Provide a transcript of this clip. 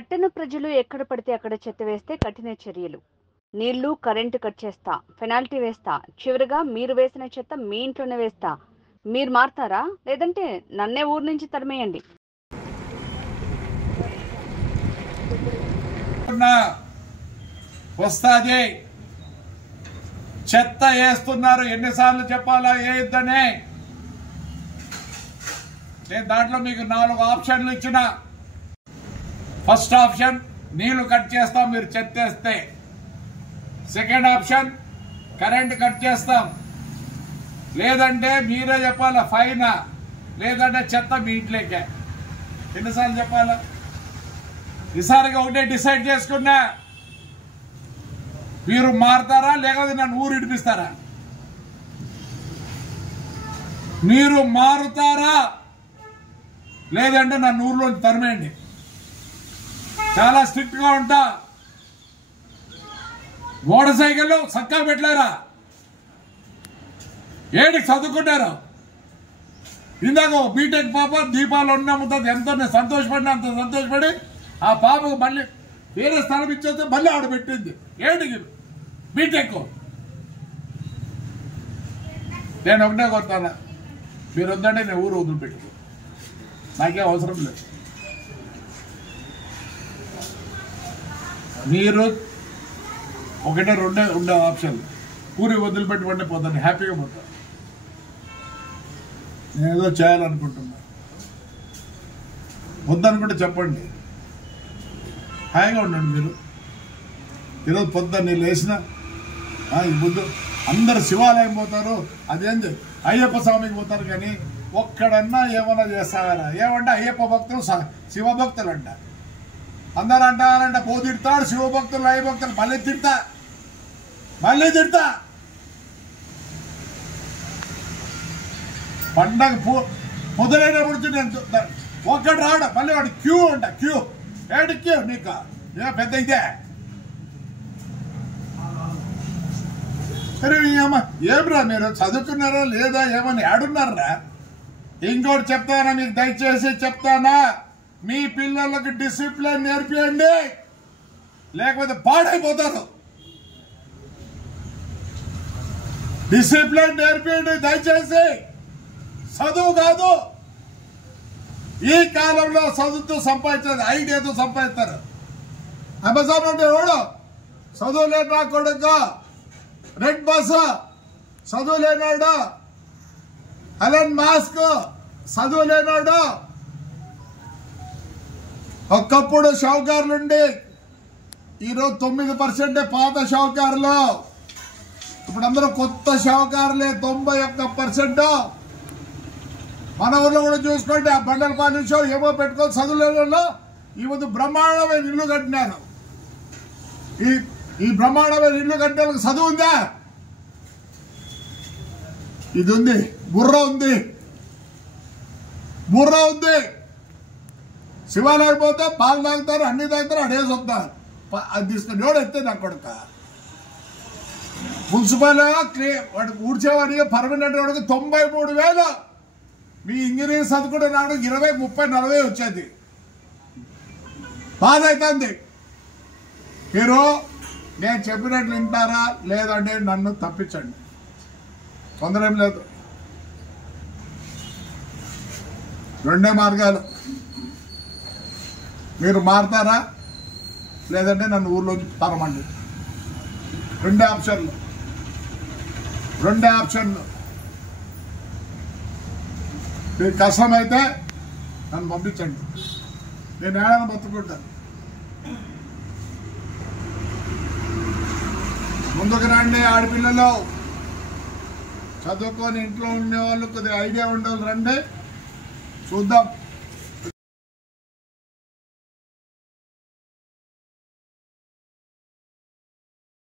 పట్టణ ప్రజలు ఎక్కడ పడితే అక్కడ చెత్త వేస్తే కఠిన చర్యలు. నీళ్లు, కరెంటు కట్ చేస్తా, పెనాల్టీ వేస్తా, చివరిగా మీరు వేసిన చెత్త మీ ఇంట్లోనే వేస్తా. మీరు మారతారా, లేదంటే నన్నే ఊరు నుంచి తరిమేయండి. వస్తాది చెత్త వేస్తున్నారు, ఎన్నిసార్లు చెప్పాలా వేయొద్దనే. నేను దాంట్లో మీకు 4 ఆప్షన్లు ఇచ్చిన. ఫస్ట్ ఆప్షన్ నీళ్లు కట్ చేస్తాం మీరు చెత్త వేస్తే. సెకండ్ ఆప్షన్ కరెంట్ కట్ చేస్తాం, లేదంటే మీరే చెప్పాలా ఫైన్, లేదంటే చెత్త మీ ఇంట్లోకే. ఎన్నిసార్లు చెప్పాలా? ఈసారిగా ఒకటే డిసైడ్ చేసుకున్నా, మీరు మారుతారా లేకపోతే నన్ను ఊరు ఇడిపిస్తారా? మీరు మారుతారా లేదంటే నన్ను ఊర్లోంచి తరిమేయండి. చాలా స్ట్రిక్ట్ గా ఉంటా. మోటార్ సైకిల్ చక్కగా పెట్టలేరా? ఏడికి చదువుకుంటారు? ఇందాక బీటెక్ పాప దీపాలు ఉన్నమ్ముతుంది, ఎంతో నేను సంతోషపడినా అంత సంతోషపడి ఆ పాపకు మళ్ళీ వేరే స్థలం ఇచ్చేస్తే మళ్ళీ ఆడ పెట్టింది. ఏడికి బీటెక్. నేను ఒకటే కొడతాను, మీరు వద్దంటే నేను ఊరు వదిలిపెట్టుకో, నాకేం అవసరం లేదు. మీరు ఒకటే రెండే ఉండే ఆప్షన్, ఊరి వదిలిపెట్టుకుంటే పోతాను, హ్యాపీగా పోతాను. నేను ఏదో చేయాలనుకుంటున్నా, వద్దనుకుంటే చెప్పండి, హాయిగా ఉండండి. మీరు ఈరోజు పొద్దున్న లేచిన ఈ బుద్ధు అందరు శివాలయం పోతారు, అదేంది అయ్యప్ప స్వామికి పోతారు, కానీ ఒక్కడన్నా ఏమన్నా చేస్తారా? ఏమంటే అయ్యప్ప భక్తులు శివభక్తులు అంట. అందరూ అంటారంట పో తిడతాడు శివభక్తులు అయ్య భక్తులు. మళ్ళీ తిడతా పండగ మొదలైనప్పుడు నేను ఒక్కడు రాడు, మళ్ళీ వాడు క్యూ అంట. క్యూ ఏడు క్యూ నీకు పెద్ద ఇదే. ఏమిరా మీరు చదువుకున్నారా లేదా ఏమని ఏడున్నారా? ఇంకోటి చెప్తానా మీకు, దయచేసి చెప్తానా, మీ పిల్లలకు డిసిప్లిన్ నేర్పియండి, లేకపోతే పాడైపోతారు. డిసిప్లిన్ నేర్పియండి దయచేసి. చదువు కాదు, ఈ కాలంలో చదువుతూ సంపాదించేది ఐడియాతో సంపాదిస్తారు. అమెజాన్ అంటే ఎవడు చదువు లేని నా కొడుకు, రెడ్ బస్ చదువు లేనాడు, అలన్ మాస్క్ చదువు లేనాడు. ఒకప్పుడు షావుకారులుండి ఈరోజు 9% పాత షావుకారులు, ఇప్పుడు అందరూ కొత్త షావుకారులే 91%. మన ఊర్లో కూడా చూసుకోండి, ఆ బండల పాలన షో ఏమో పెట్టుకొని చదువులలో ఈ ముందు బ్రహ్మాండమైన ఇల్లు కట్టినారు. ఈ బ్రహ్మాండమైన ఇల్లు కట్టిన చదువు ఉందా? ఇది ఉంది, బుర్ర ఉంది. శివాలయం పోతే పాలు తాగుతారు, అన్ని తాగుతారు, అడేసి వస్తారు. అది తీసుకుని ఎవడు ఎత్తే నా కొడుక. మున్సిపల్ వాడికి ఊడ్చేవాడికి పర్మనెంట్ వాడికి 93,000. మీ ఇంజనీరింగ్ చదువుకుంటే నాడు 20, 30, 40 వచ్చేది. బాధ అవుతుంది. మీరు నేను చెప్పినట్లు వింటారా లేదంటే నన్ను తప్పించండి, తొందర ఏం లేదు. రెండే మార్గాలు, మీరు మారుతారా లేదంటే నన్ను ఊర్లోకి తరమండి. రెండే ఆప్షన్లు. మీకు కష్టమైతే నన్ను పంపించండి, నేను ఏమైనా బతుకుంటాను. ముందుకు రండి ఆడపిల్లలు, చదువుకొని ఇంట్లో ఉండే వాళ్ళు కొద్దిగా ఐడియా ఉండాలి, రండి చూద్దాం.